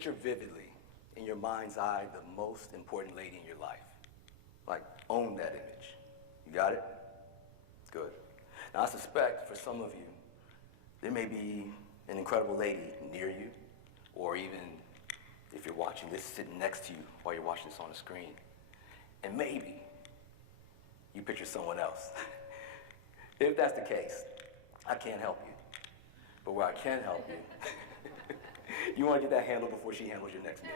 picture vividly in your mind's eye the most important lady in your life. Like, own that image. You got it? Good. Now, I suspect for some of you, there may be an incredible lady near you, or even if you're watching this, sitting next to you while you're watching this on the screen. And maybe you picture someone else. If that's the case, I can't help you. But where I can help you, you want to get that handled before she handles your next meal.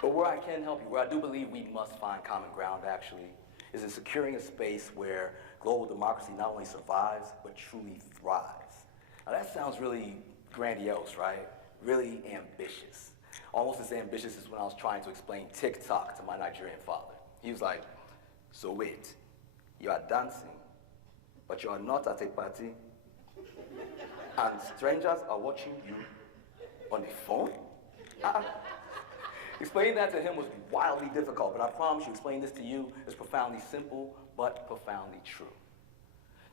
But where I can help you, where I do believe we must find common ground actually, is in securing a space where global democracy not only survives, but truly thrives. Now that sounds really grandiose, right? Really ambitious. Almost as ambitious as when I was trying to explain TikTok to my Nigerian father. He was like, so wait, you are dancing, but you are not at a party, and strangers are watching you on the phone? Explaining that to him was wildly difficult, but I promise you, explaining this to you is profoundly simple, but profoundly true.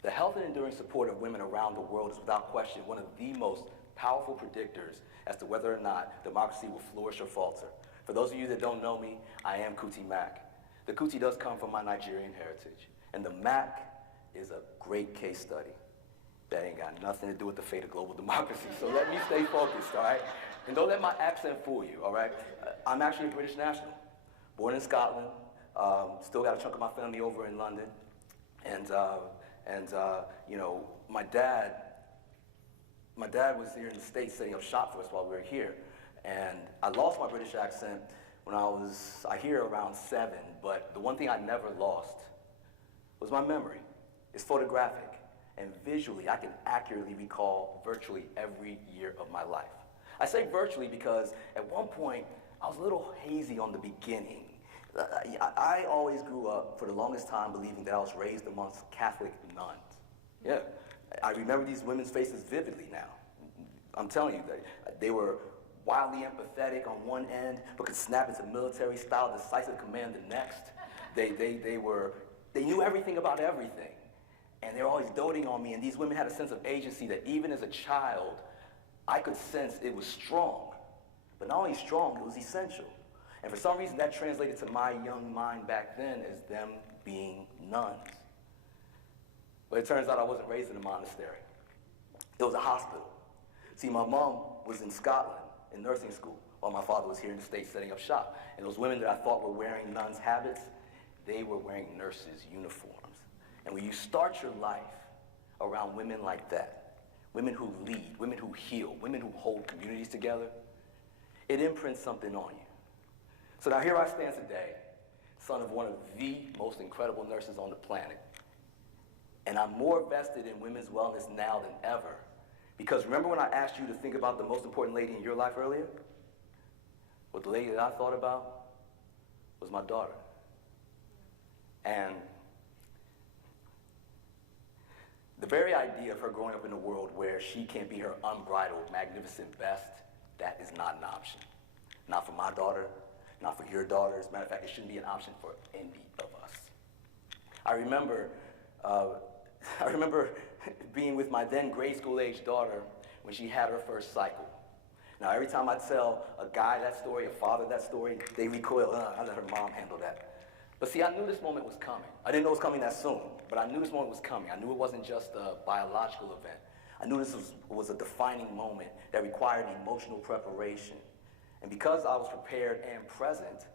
The health and enduring support of women around the world is without question one of the most powerful predictors as to whether or not democracy will flourish or falter. For those of you that don't know me, I am KUTImack. The Kuti does come from my Nigerian heritage, and the Mac is a great case study that ain't got nothing to do with the fate of global democracy. So let me stay focused, all right? And don't let my accent fool you, all right? I'm actually a British national, born in Scotland, still got a chunk of my family over in London, and you know, my dad was here in the States setting up shop for us while we were here, and I lost my British accent when I hear around 7, but the one thing I never lost was my memory. It's photographic, and visually I can accurately recall virtually every year of my life. I say virtually because at one point I was a little hazy on the beginning. I always grew up for the longest time believing that I was raised amongst Catholic nuns. Yeah, I remember these women's faces vividly now. I'm telling you, they were wildly empathetic on one end, but could snap into military-style decisive command the next. They knew everything about everything, and they were always doting on me, and these women had a sense of agency that even as a child, I could sense it was strong. But not only strong, it was essential. And for some reason, that translated to my young mind back then as them being nuns. But it turns out I wasn't raised in a monastery. It was a hospital. See, my mom was in Scotland in nursing school, while my father was here in the States setting up shop. And those women that I thought were wearing nuns' habits, they were wearing nurses' uniforms. And when you start your life around women like that, women who lead, women who heal, women who hold communities together, it imprints something on you. So now here I stand today, son of one of the most incredible nurses on the planet. And I'm more vested in women's wellness now than ever. Because remember when I asked you to think about the most important lady in your life earlier? Well, the lady that I thought about was my daughter. And the very idea of her growing up in a world where she can't be her unbridled, magnificent best, that is not an option. Not for my daughter, not for your daughter. As a matter of fact, it shouldn't be an option for any of us. I remember being with my then grade school age daughter when she had her first cycle. Now, every time I tell a guy that story, a father that story, they recoil. I let her mom handle that. But see, I knew this moment was coming. I didn't know it was coming that soon, but I knew this moment was coming. I knew it wasn't just a biological event. I knew this was a defining moment that required emotional preparation. And because I was prepared and present,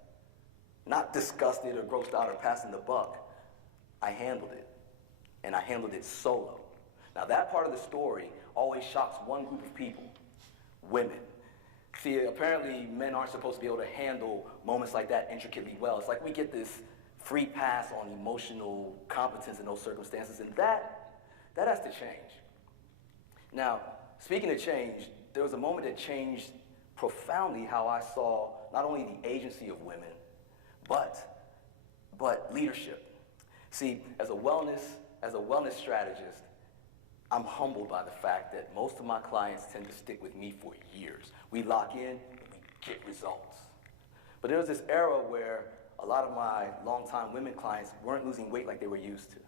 not disgusted or grossed out or passing the buck, I handled it. And I handled it solo. Now that part of the story always shocks one group of people, women. See, apparently men aren't supposed to be able to handle moments like that intricately well. It's like we get this free pass on emotional competence in those circumstances, and that has to change. Now, speaking of change, there was a moment that changed profoundly how I saw not only the agency of women, but leadership. See, as a wellness strategist, I'm humbled by the fact that most of my clients tend to stick with me for years. We lock in and we get results. But there was this era where a lot of my longtime women clients weren't losing weight like they were used to.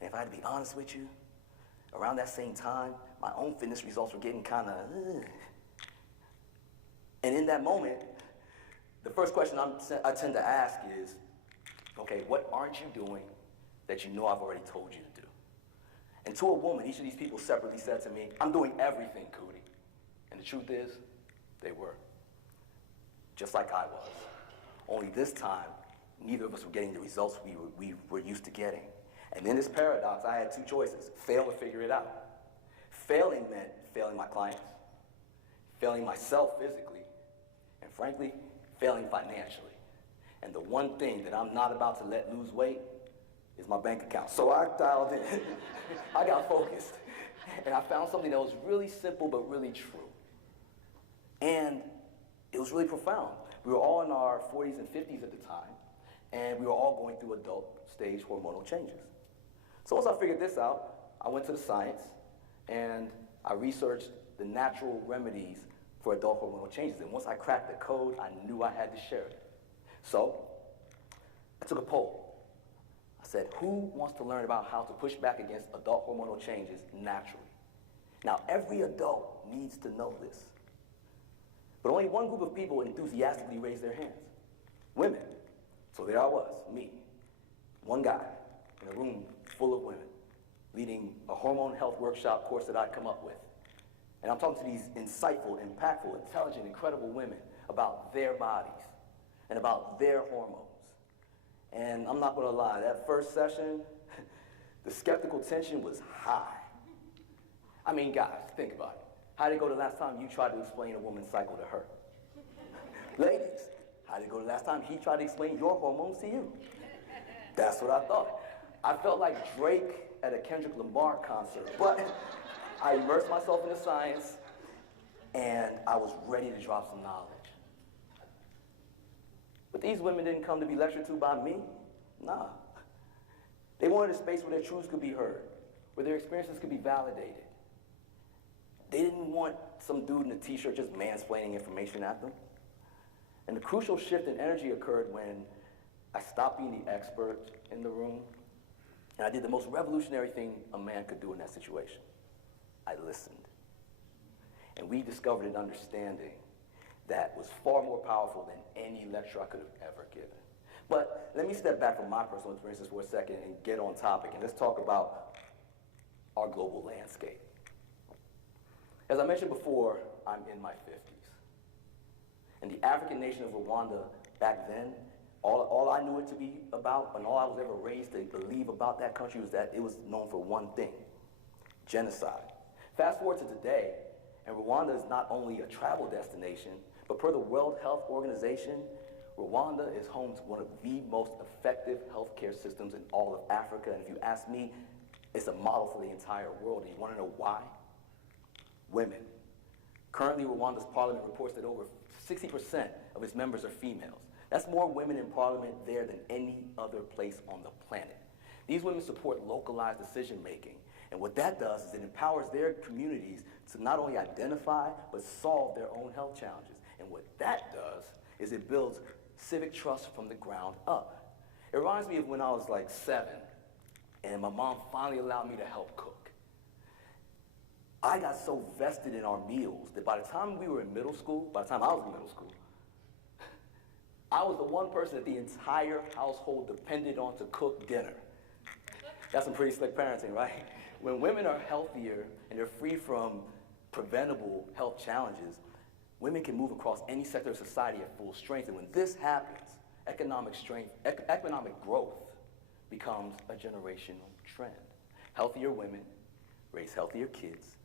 And if I had to be honest with you, around that same time, my own fitness results were getting kind of, And in that moment, the first question I tend to ask is, okay, what aren't you doing that you know I've already told you to do? And to a woman, each of these people separately said to me, I'm doing everything, Cootie. And the truth is, they were. Just like I was. Only this time, neither of us were getting the results we were used to getting. And in this paradox, I had two choices: fail or figure it out. Failing meant failing my clients, failing myself physically, and frankly, failing financially. And the one thing that I'm not about to let lose weight is my bank account. So I dialed in. I got focused. And I found something that was really simple but really true. And it was really profound. We were all in our 40s and 50s at the time, and we were all going through adult stage hormonal changes. So once I figured this out, I went to the science and I researched the natural remedies for adult hormonal changes. And once I cracked the code, I knew I had to share it. So I took a poll. I said, who wants to learn about how to push back against adult hormonal changes naturally? Now, every adult needs to know this. But only one group of people enthusiastically raised their hands: women. So there I was, me, one guy in a room full of women, leading a hormone health workshop course that I'd come up with. And I'm talking to these insightful, impactful, intelligent, incredible women about their bodies and about their hormones. And I'm not gonna lie, that first session, the skeptical tension was high. I mean, guys, think about it. How did it go the last time you tried to explain a woman's cycle to her? Ladies, how did it go the last time he tried to explain your hormones to you? That's what I thought. I felt like Drake at a Kendrick Lamar concert, but I immersed myself in the science and I was ready to drop some knowledge. But these women didn't come to be lectured to by me. Nah. They wanted a space where their truths could be heard, where their experiences could be validated. They didn't want some dude in a t-shirt just mansplaining information at them. And the crucial shift in energy occurred when I stopped being the expert in the room, and I did the most revolutionary thing a man could do in that situation. I listened. And we discovered an understanding that was far more powerful than any lecture I could have ever given. But let me step back from my personal experiences for a second and get on topic, and let's talk about our global landscape. As I mentioned before, I'm in my 50s. And the African nation of Rwanda back then, all I knew it to be about, and all I was ever raised to believe about that country was that it was known for one thing: genocide. Fast forward to today, and Rwanda is not only a travel destination, but per the World Health Organization, Rwanda is home to one of the most effective healthcare systems in all of Africa. And if you ask me, it's a model for the entire world. And you want to know why? Women. Currently, Rwanda's parliament reports that over 60% of its members are females. That's more women in parliament there than any other place on the planet. These women support localized decision making. And what that does is it empowers their communities to not only identify, but solve their own health challenges. And what that does is it builds civic trust from the ground up. It reminds me of when I was like 7, and my mom finally allowed me to help cook. I got so vested in our meals that by the time we were in middle school, by the time I was in middle school, I was the one person that the entire household depended on to cook dinner. That's some pretty slick parenting, right? When women are healthier and they're free from preventable health challenges, women can move across any sector of society at full strength. And when this happens, economic growth becomes a generational trend. Healthier women raise healthier kids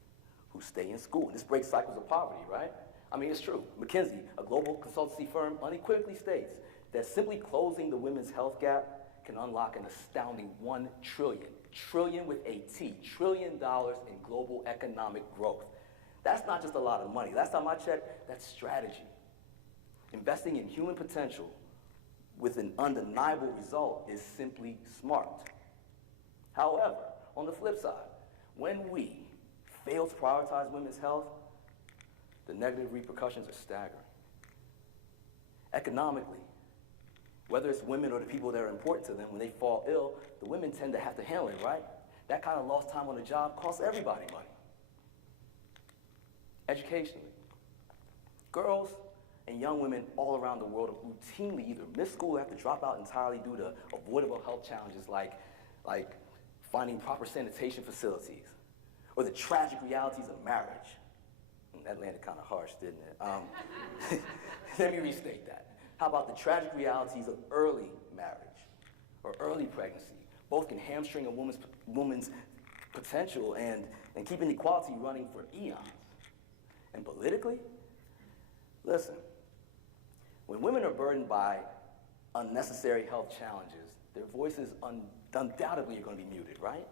who stay in school. And this breaks cycles of poverty, right? I mean, it's true. McKinsey, a global consultancy firm, unequivocally states that simply closing the women's health gap can unlock an astounding $1 trillion with a T, $1 trillion in global economic growth. That's not just a lot of money. Last time I checked, that's strategy. Investing in human potential with an undeniable result is simply smart. However, on the flip side, when we fail to prioritize women's health, the negative repercussions are staggering. Economically, whether it's women or the people that are important to them, when they fall ill, the women tend to have to handle it, right? That kind of lost time on the job costs everybody money. Educationally, girls and young women all around the world routinely either miss school or have to drop out entirely due to avoidable health challenges like finding proper sanitation facilities, or the tragic realities of marriage. That landed kind of harsh, didn't it? Let me restate that. How about the tragic realities of early marriage or early pregnancy? Both can hamstring a woman's potential and keep inequality running for eons. And politically, listen, when women are burdened by unnecessary health challenges, their voices undoubtedly are going to be muted, right?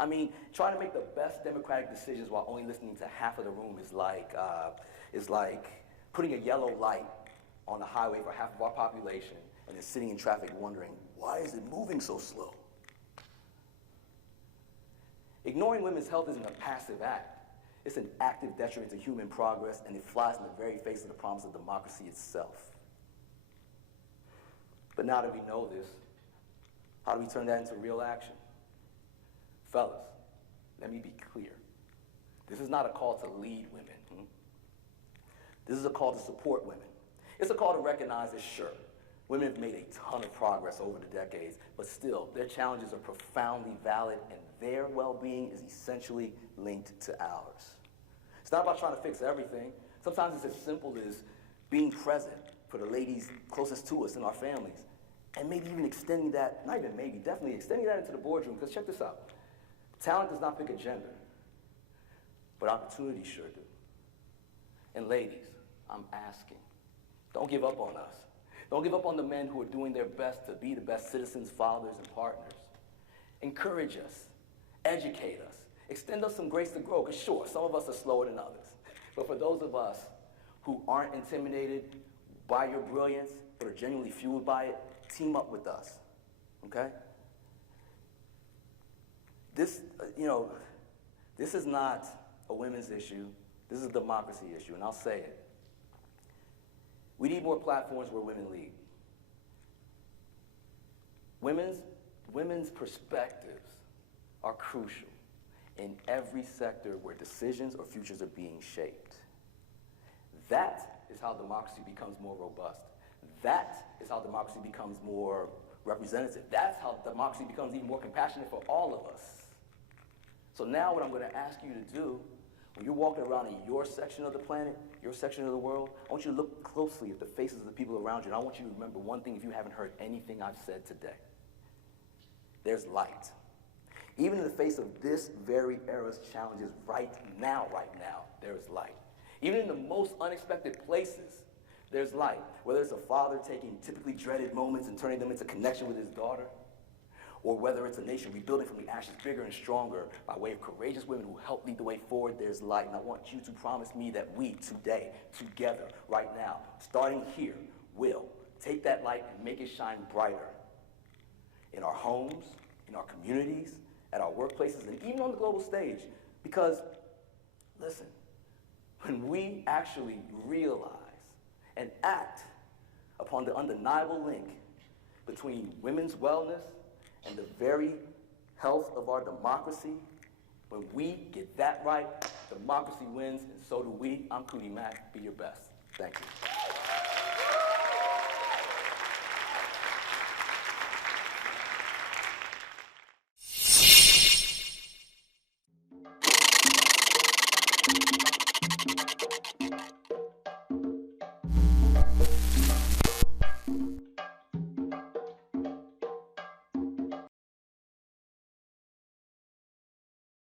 I mean, trying to make the best democratic decisions while only listening to half of the room is like putting a yellow light on the highway for half of our population and then sitting in traffic wondering, why is it moving so slow? Ignoring women's health isn't a passive act. It's an active detriment to human progress, and it flies in the very face of the promise of democracy itself. But now that we know this, how do we turn that into real action? Fellas, let me be clear. This is not a call to lead women. This is a call to support women. It's a call to recognize that, sure, women have made a ton of progress over the decades, but still, their challenges are profoundly valid, and their well-being is essentially linked to ours. It's not about trying to fix everything. Sometimes it's as simple as being present for the ladies closest to us in our families, and maybe even extending that, not even maybe, definitely extending that into the boardroom, because check this out. Talent does not pick a gender, but opportunities sure do. And ladies, I'm asking, don't give up on us. Don't give up on the men who are doing their best to be the best citizens, fathers, and partners. Encourage us, educate us, extend us some grace to grow, because sure, some of us are slower than others. But for those of us who aren't intimidated by your brilliance, but are genuinely fueled by it, team up with us, okay? This, this is not a women's issue. This is a democracy issue, and I'll say it. We need more platforms where women lead. Women's perspectives are crucial in every sector where decisions or futures are being shaped. That is how democracy becomes more robust. That is how democracy becomes more representative. That's how democracy becomes even more compassionate for all of us. So now what I'm going to ask you to do, when you're walking around in your section of the planet, your section of the world, I want you to look closely at the faces of the people around you, and I want you to remember one thing if you haven't heard anything I've said today. There's light. Even in the face of this very era's challenges right now, there is light. Even in the most unexpected places, there's light. Whether it's a father taking typically dreaded moments and turning them into connection with his daughter, or whether it's a nation rebuilding from the ashes bigger and stronger by way of courageous women who help lead the way forward, there's light. And I want you to promise me that we today, together, right now, starting here, will take that light and make it shine brighter in our homes, in our communities, at our workplaces, and even on the global stage. Because, listen, when we actually realize and act upon the undeniable link between women's wellness and the very health of our democracy, when we get that right, democracy wins, and so do we. I'm KUTImack. Be your best. Thank you.